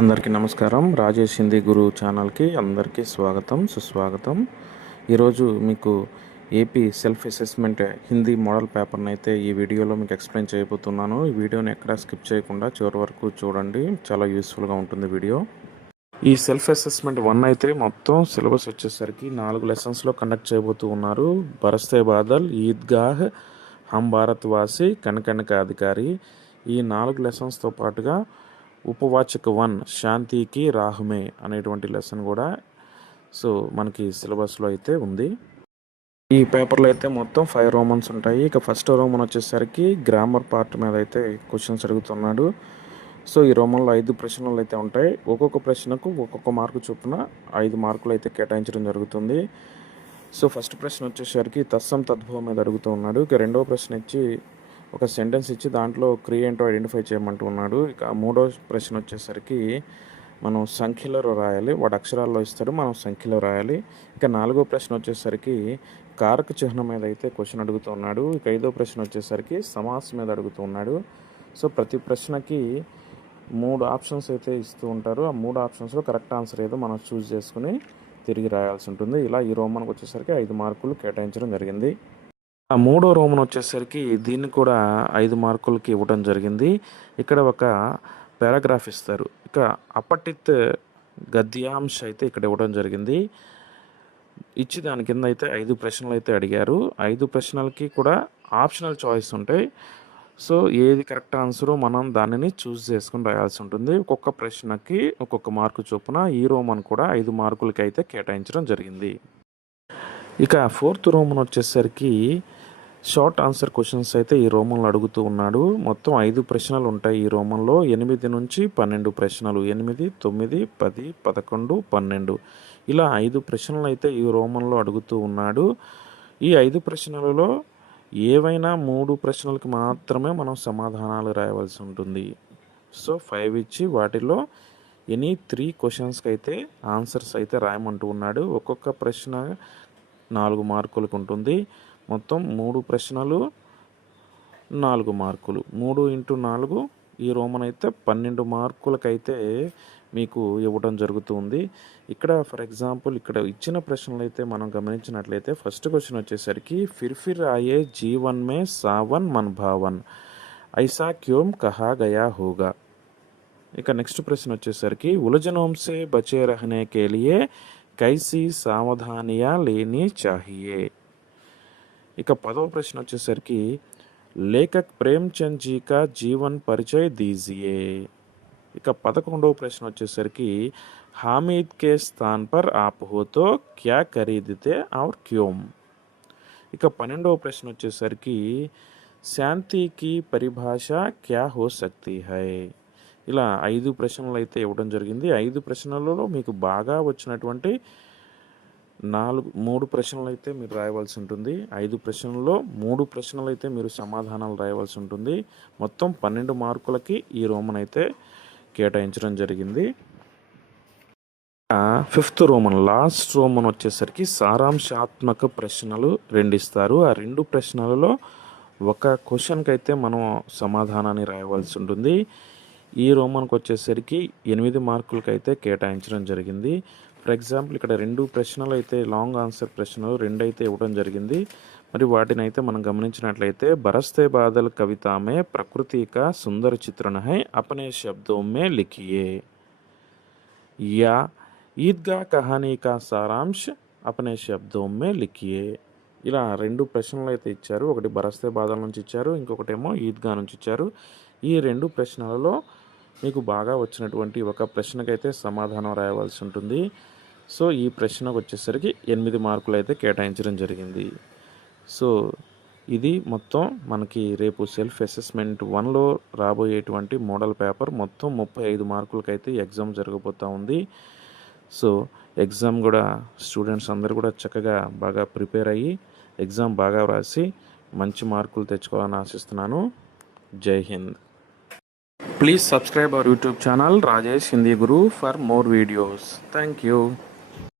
అందరికీ నమస్కారం. రాజేష్ హిందీ గురు ఛానల్కి అందరికీ స్వాగతం సుస్వాగతం. ఈరోజు మీకు AP self assessment Hindi model పేపర్ని అయితే ఈ వీడియోలో మీకు ఎక్స్ప్లెయిన్ చేయబోతున్నాను. ఈ వీడియోని ఎక్కడా స్కిప్ చేయకుండా చివరి వరకు చూడండి, చాలా యూస్ఫుల్గా ఉంటుంది వీడియో. ఈ సెల్ఫ్ అసెస్మెంట్ 1 అయితే మొత్తం సిలబస్ వచ్చేసరికి 4 లెసన్స్లో కండక్ట్ చేయబోతూ ఉన్నారు. బరస్తే బాదల్, ఈద్గాహ్, హమ్ భారత్ వాసి, కనకనక అధికారి. ఈ 4 లెసన్స్తో పాటుగా ఉపవాచక 1 శాంతికి రాహమే అనేటువంటి లెసన్ కూడా మనకి సిలబస్లో అయితే ఉంది. ఈ పేపర్లో అయితే మొత్తం 5 రోమన్స్ ఉంటాయి. ఇక ఫస్ట్ రోమన్ వచ్చేసరికి గ్రామర్ పార్ట్ మీద అయితే క్వశ్చన్స్ అడుగుతున్నాడు. ఈ రోమన్లో 5 ప్రశ్నలు అయితే ఉంటాయి. ఒక్కొక్క ప్రశ్నకు ఒక్కొక్క మార్కు చొప్పున 5 మార్కులు అయితే కేటాయించడం జరుగుతుంది. ఫస్ట్ ప్రశ్న వచ్చేసరికి తత్సం తద్భవం మీద అడుగుతూ ఉన్నాడు. ఇక రెండవ ప్రశ్న ఇచ్చి ఒక సెంటెన్స్ ఇచ్చి దాంట్లో క్రియ ఏంటో ఐడెంటిఫై చేయమంటూ ఉన్నాడు. ఇక మూడో ప్రశ్న వచ్చేసరికి మనం సంఖ్యలో రాయాలి. వాడు అక్షరాల్లో ఇస్తాడు, మనం సంఖ్యలో రాయాలి. ఇక నాలుగో ప్రశ్న వచ్చేసరికి కారక చిహ్నం మీద అయితే క్వశ్చన్ అడుగుతూ ఉన్నాడు. ఇక ఐదో ప్రశ్న వచ్చేసరికి సమాసం మీద అడుగుతూ ఉన్నాడు. ప్రతి ప్రశ్నకి 3 ఆప్షన్స్ అయితే ఇస్తూ ఉంటారు. ఆ 3 ఆప్షన్స్లో కరెక్ట్ ఆన్సర్ ఏదో మనం చూస్ చేసుకుని తిరిగి రాయాల్సి ఉంటుంది. ఇలా ఈ రోమన్కి వచ్చేసరికి 5 మార్కులు కేటాయించడం జరిగింది. ఆ మూడో రోమన్ వచ్చేసరికి దీన్ని కూడా 5 మార్కులకి ఇవ్వడం జరిగింది. ఇక్కడ ఒక పారాగ్రాఫ్ ఇస్తారు. ఇక అపఠిత్ గద్యాంశ అయితే ఇక్కడ ఇవ్వడం జరిగింది. ఇచ్చి దాని కింద అయితే 5 ప్రశ్నలు అయితే అడిగారు. 5 ప్రశ్నలకి కూడా ఆప్షనల్ చాయిస్ ఉంటాయి. ఏది కరెక్ట్ ఆన్సరో మనం దానిని చూస్ చేసుకుని రాయాల్సి ఉంటుంది. ఒక్కొక్క ప్రశ్నకి ఒక్కొక్క మార్కు చొప్పున ఈ రోమన్ కూడా 5 మార్కులకి అయితే కేటాయించడం జరిగింది. ఇక ఫోర్త్ రోమన్ వచ్చేసరికి షార్ట్ ఆన్సర్ క్వశ్చన్స్ అయితే ఈ రోమన్లో అడుగుతూ ఉన్నాడు. మొత్తం 5 ప్రశ్నలు ఉంటాయి ఈ రోమన్లో. 8 నుంచి 12 ప్రశ్నలు, 8, 9, 10, 11, 12 ఇలా 5 ప్రశ్నలు అయితే ఈ రోమన్లో అడుగుతూ ఉన్నాడు. ఈ 5 ప్రశ్నలలో ఏవైనా 3 ప్రశ్నలకు మాత్రమే మనం సమాధానాలు రాయవలసి ఉంటుంది. 5 ఇచ్చి వాటిలో ఎనీ 3 క్వశ్చన్స్కి అయితే ఆన్సర్స్ అయితే రాయమంటూ ఉన్నాడు. ఒక్కొక్క ప్రశ్న 4 మార్కులకు ఉంటుంది. మొత్తం 3 ప్రశ్నలు 4 మార్కులు, 3 × 4 ఈ రోమన్ అయితే 12 మార్కులకైతే మీకు ఇవ్వడం జరుగుతుంది. ఇక్కడ ఫర్ ఎగ్జాంపుల్ ఇక్కడ ఇచ్చిన ప్రశ్నలు అయితే మనం గమనించినట్లయితే ఫస్ట్ క్వశ్చన్ వచ్చేసరికి ఫిర్ ఆయే జీవన్ మే సావన్ మన్ భావన్ ఐసా క్యోం కహా గయా హోగా. ఇక నెక్స్ట్ ప్రశ్న వచ్చేసరికి ఉలజనోం సే బచే రహనే కే లియే కైసీ సావధానియా లేని చాహియే. ఇక 10వ ప్రశ్న వచ్చేసరికి లేఖక్ ప్రేమ్చంద్ జీ కా జీవన్ పరిచయ్ దీజియే. ఇక 11వ ప్రశ్న వచ్చేసరికి హామీద్ కే స్థాన్ పర్ ఆప్ హో తో క్యా ఖరీదితే ఔర్ క్యోం. ఇక 12వ ప్రశ్న వచ్చేసరికి శాంతికి పరిభాష క్యా హో సక్తి హై. ఇలా 5 ప్రశ్నలు అయితే ఇవ్వడం జరిగింది. 5 ప్రశ్నలలో మీకు బాగా వచ్చినటువంటి 3 ప్రశ్నలు అయితే మీరు రాయవలసి ఉంటుంది. 5 ప్రశ్నల్లో 3 ప్రశ్నలు అయితే మీరు సమాధానాలు రాయవలసి ఉంటుంది. మొత్తం 12 మార్కులకి ఈ రోమన్ అయితే కేటాయించడం జరిగింది. 5th రోమన్ లాస్ట్ రోమన్ వచ్చేసరికి సారాంశాత్మక ప్రశ్నలు 2 ఇస్తారు. ఆ 2 ప్రశ్నలలో ఒక క్వశ్చన్కి అయితే మనం సమాధానాన్ని రాయవలసి ఉంటుంది. ఈ రోమన్కి వచ్చేసరికి 8 మార్కులకి అయితే కేటాయించడం జరిగింది. ఫర్ ఎగ్జాంపుల్ ఇక్కడ 2 ప్రశ్నలు అయితే లాంగ్ ఆన్సర్ ప్రశ్నలు 2 అయితే ఇవ్వడం జరిగింది. మరి వాటిని అయితే మనం గమనించినట్లయితే బరస్తే బాదల్ కవితా మే ప్రకృతి కా సుందర చిత్రణ హై అపనే శబ్దోं में लिखिए या ఈద్గా కహానీ కా సారాంశ్ అపనే శబ్దోं में लिखिए. ఇలా 2 ప్రశ్నలు అయితే ఇచ్చారు. ఒకటి బరస్తే బాదల్ నుంచి ఇచ్చారు, ఇంకొకటేమో ఈద్గా నుంచి ఇచ్చారు. ఈ 2 ప్రశ్నలలో మీకు బాగా వచ్చినటువంటి ఒక ప్రశ్నకైతే సమాధానం రాయవలసి ఉంటుంది. ఈ ప్రశ్నకు వచ్చేసరికి 8 మార్కులు అయితే కేటాయించడం జరిగింది. ఇది మొత్తం మనకి రేపు సెల్ఫ్ అసెస్మెంట్ 1లో రాబోయేటువంటి మోడల్ పేపర్. మొత్తం 35 మార్కులకైతే ఎగ్జామ్ జరగబోతూ ఉంది. ఎగ్జామ్ కూడా స్టూడెంట్స్ అందరూ కూడా చక్కగా బాగా ప్రిపేర్ అయ్యి ఎగ్జామ్ బాగా రాసి మంచి మార్కులు తెచ్చుకోవాలని ఆశిస్తున్నాను. జై Hind. Please subscribe our YouTube channel Rajesh Hindi Guru for more videos. Thank you.